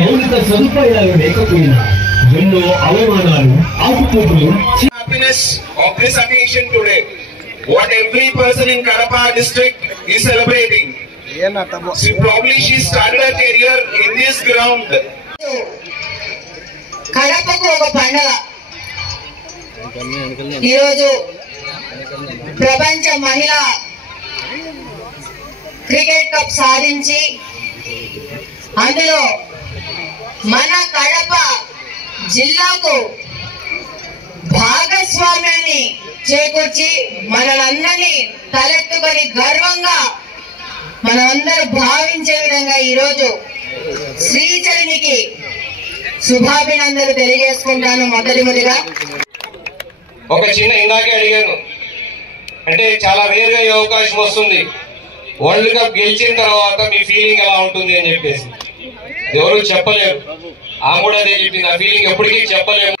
మౌలిక సదుపాయాలు లేకపోయినా ఎన్నో అవమానాలు ఆకుపోతులు. Happiness of this occasion today, what every person in Kadapa district is celebrating. See, probably she started her career in this ground. కడపకు ఒక పండుగ. ఈరోజు ప్రపంచ మహిళా క్రికెట్ కప్ సాధించి అందులో మన కడప జిల్లాకు భాగస్వామ్యాన్ని చేకూర్చి మనలందరినీ తలెత్తుకొని గర్వంగా మనమందరూ భావించే విధంగా ఈరోజు శ్రీచరణికి శుభాభినందనలు తెలియజేసుకుంటాను. మొదటిగా ఒక చిన్న ఇందాకే అడిగాను, అంటే చాలా వేరుగా ఈ అవకాశం వస్తుంది, వరల్డ్ కప్ గెలిచిన తర్వాత మీ ఫీలింగ్ ఎలా ఉంటుంది అని చెప్పేసి ఎవరు చెప్పలేరు. ఆ కూడా అదే చెప్పింది, ఆ ఫీలింగ్ ఎప్పటికీ చెప్పలేము.